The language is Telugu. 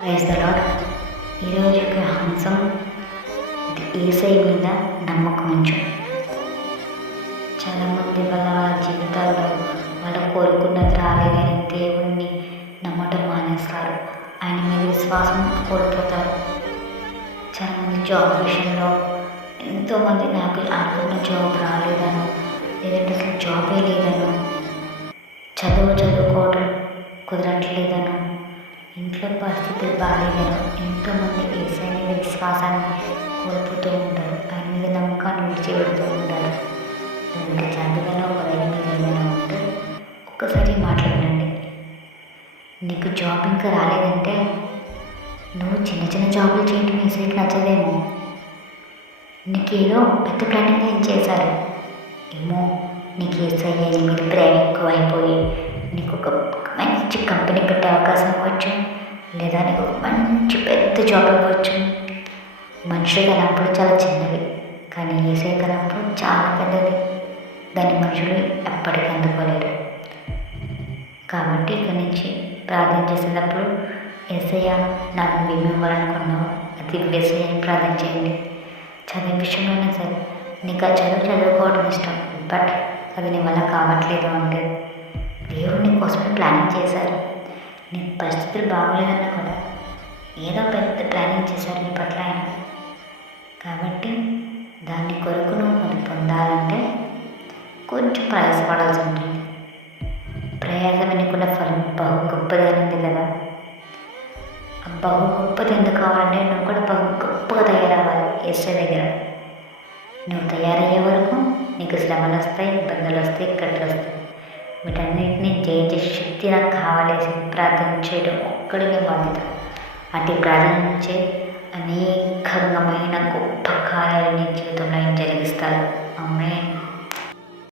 Praise the lord. ఈరోజు యొక్క అంశం యేసయ్య మీద నమ్మకం ఉంచు. చాలామంది వాళ్ళ జీవితాల్లో వాళ్ళు కోరుకున్నది రాలేదని దేవుణ్ణి నమ్మటం మానేస్తారు. ఆయన మీద విశ్వాసం కోల్పోతారు. చాలామంది జాబ్ విషయంలో ఎంతోమంది నాకు అనుకున్న జాబ్ రాలేదను, లేదంటే అసలు జాబే లేదను, చదువుకోవడం కుదరట్లేదను, ఇంట్లో పరిస్థితులు బాగాలేదను ఎంతోమంది యేసయ్య మీద విశ్వాసాన్ని కోల్పోతూ ఉంటారు. ఆయన మీద నమ్మకాన్ని విడిచిపెడుతూ ఉంటారు. ఇంకా చేతగానో ఆయన మీద ఏమైనా ఉంటే ఒక్కసారి మాట్లాడండి. నీకు జాబ్ ఇంకా రాలేదంటే నువ్వు చిన్న చిన్న జాబులు చేయటం యేసయ్యకి నచ్చదేమో. నీకేదో పెద్ద ప్లానింగ్ ఏం చేశారు ఏమో. నీకు యేసయ్య నీ మీద ప్రేమ ఎక్కువ అయిపోయి నీకు ఒక మంచి కంపెనీ పెట్టే అవకాశం ఇవ్వచ్చు, లేదా నీకు ఒక మంచి పెద్ద జాబ్ ఇవ్వచ్చు. మనుషుల తలంపులు చాలా చిన్నవి, కానీ యేసయ్య తలంపులు చాలా పెద్దది. దాన్ని మనుషులు ఎప్పటికీ అందుకోలేరు. కాబట్టి ఇక్కడి నుంచి ప్రార్థన చేసేటప్పుడు యేసయ్య నాకు ఏమి ఇవ్వాలనుకున్నావు అది యేసయ్యని ప్రార్థన చేయండి. చదువు విషయంలోనే సరే, నీకు ఆ చదువుకోవడం ఇష్టం, బట్ అది నీ వల్ల కావట్లేదు అంటే దేవుడు నీ కోసమే ప్లానింగ్ చేశారు. నీ పరిస్థితులు బాగోలేదన్నా కూడా ఏదో పెద్ద ప్లానింగ్ చేశారు నీ పట్ల ఆయన. కాబట్టి దాన్ని కొరకు నువ్వు అది పొందాలంటే కొంచెం ప్రయాసపడాల్సి ఉంటుంది. ప్రయాసం ఎన్నుకున్న ఫలం బహు గొప్పదైనది కదా. ఆ బహు గొప్పది ఎందుకు కావాలంటే నువ్వు కూడా బహు గొప్పగా తయారవ్వాలి యేసయ్య దగ్గర. నువ్వు తయారయ్యే వరకు నీకు శ్రమలు వస్తాయి, ఇబ్బందులు వస్తాయి, కట్లు వస్తాయి. వీటన్నిటిని జయించే శక్తి నాకు కావాలేసి ప్రార్థన చేయడం ఒక్కడికే బాధ్యత. అటు ప్రార్థించే అనేకమైన గొప్ప కార్యాలు నీ జీవితంలో జరిగిస్తారు. ఆమేన్.